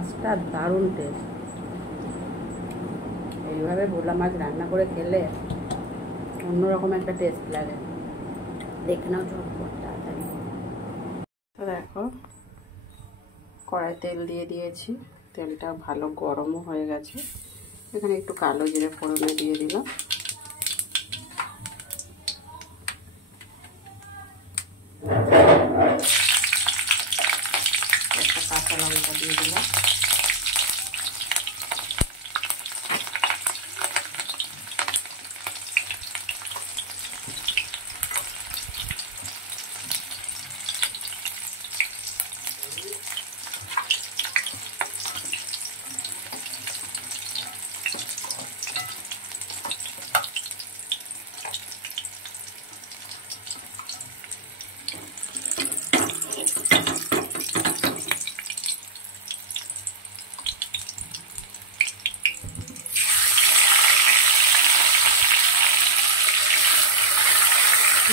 মাছটা দারুণ টেস্ট। এইভাবে ভোলা মাছ রান্না করে খেলে অন্যরকম একটা টেস্ট লাগে। দেখে নাও ঝটপট তাড়াতাড়ি। তো দেখো কড়াই তেল দিয়ে দিয়েছি, তেলটা ভালো গরমও হয়ে গেছে। এখানে একটু কালো জিরে ফোড়নে দিয়ে দিলাম, একটা কাঁচা লঙ্কা দিয়ে দিলাম,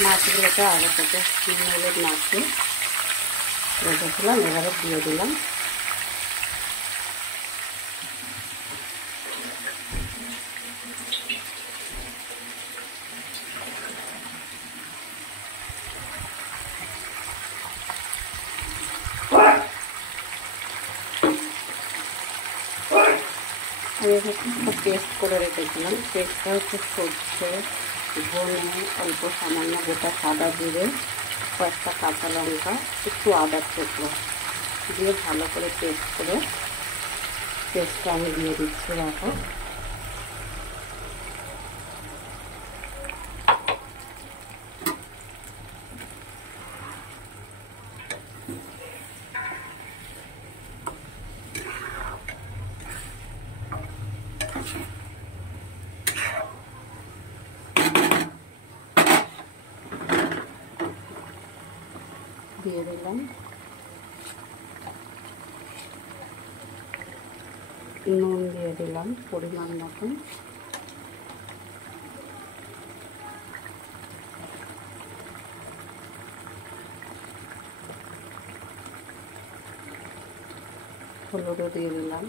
মাছগুলোকে আগে থেকে হলুদ মাছে রেখেছিলাম, এবারে দিয়ে দিলাম। আমি একটা পেস্ট করে রেখেছিলাম, পেস্টটা হচ্ছে সর্ষে, ধনে, অল্প সামান্য গোটা সাদা জিরে, কয়েকটা কাঁচা লঙ্কা, একটু আদা টুকরো দিয়ে ভালো করে পেস্ট করে পেস্টটা আমি দিয়ে দিচ্ছি। দেখো দিয়ে দিলাম নুন, দিয়ে দিলাম পরিমাণ মতন, হলুদও দিয়ে দিলাম,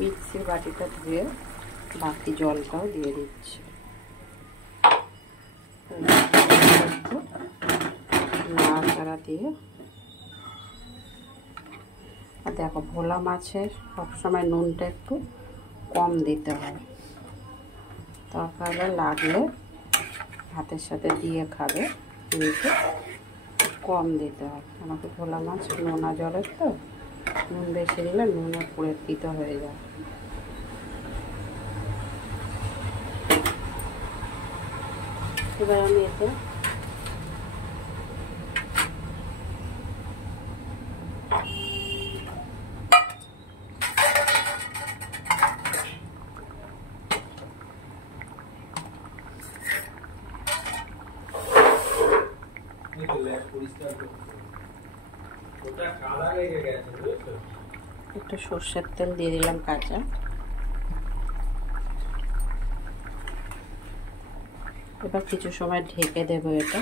মিক্সির বাটিটা ধুয়ে বাকি জলটাও দিয়ে দিচ্ছি। নাড়াচাড়া দিয়ে, আর দেখো ভোলা মাছের সবসময় নুনটা একটু কম দিতে হয়, তরকারি লাগলে ভাতের সাথে দিয়ে খাবে, কিন্তু কম দিতে হয়। আমাকে ভোলা মাছ নোনা জলের তো, নুন বেশি দিলে নুনে পুড়ে তিতো হয়ে যায়। এবার আমি এতে একটু সর্ষের তেল দিয়ে দিলাম কাঁচা, এবার কিছু সময় ঢেকে দেবো এটা।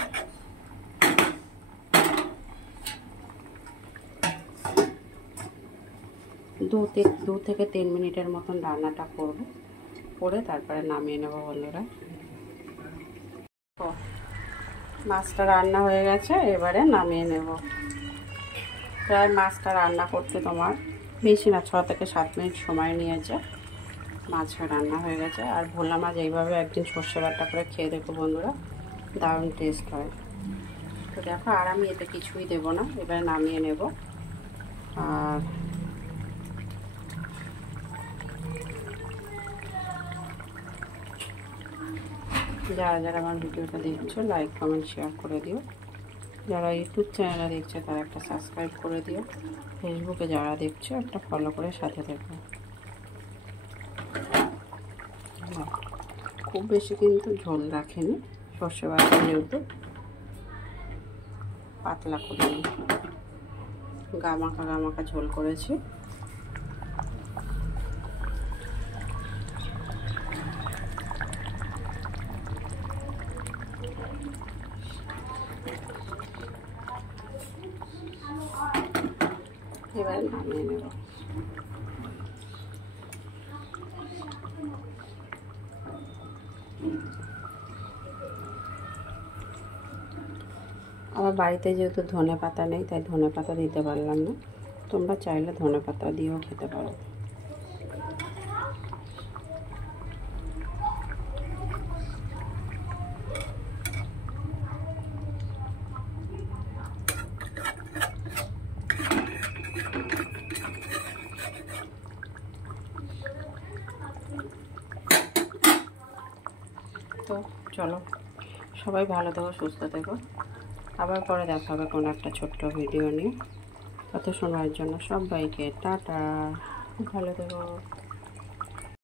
দু থেকে 3 মিনিটের মতন রান্নাটা করব, করে তারপরে নামিয়ে নেব বন্ধুরা। মাছটা রান্না হয়ে গেছে, এবারে নামিয়ে নেব। প্রায় মাছটা রান্না করতে তোমার বেশি না 6 থেকে 7 মিনিট সময় নিয়েছে। মাছ রান্না হয়ে গেছে। আর ভোলা মাছ এইভাবে একদিন সর্ষে বাটা করে খেয়ে দেখো বন্ধুরা, দারুণ টেস্ট হয়। তো দেখো আর আমি এতে কিছুই দেবো না, এবারে নামিয়ে নেব। আর যারা যারা আমার ভিডিওটা দেখছো লাইক কমেন্ট শেয়ার করে দিও। যারা ইউটিউব চ্যানেলে দেখছে তারা একটা সাবস্ক্রাইব করে দিও। ফেসবুকে যারা দেখছো একটা ফলো করে সাথে দেখো। খুব বেশি কিন্তু ঝোল রাখেনি, সর্ষে বাটা যেহেতু পাতলা করে গামাখা গামাখা ঝোল করেছি। এবারে নামিয়ে নেব। আমার বাড়িতে যেহেতু ধনে পাতা নেই, তাই ধনে পাতা দিতে পারলাম না। তোমরা চাইলে ধনে পাতা দিয়েও খেতে পারো। তো চলো, সবাই ভালো থেকো, সুস্থ থেকো। আবার পরে দেখা হবে কোনো একটা ছোট্ট ভিডিও নিয়ে। তত সময়ের জন্য সবাইকে টাটা, ভালো থেকো।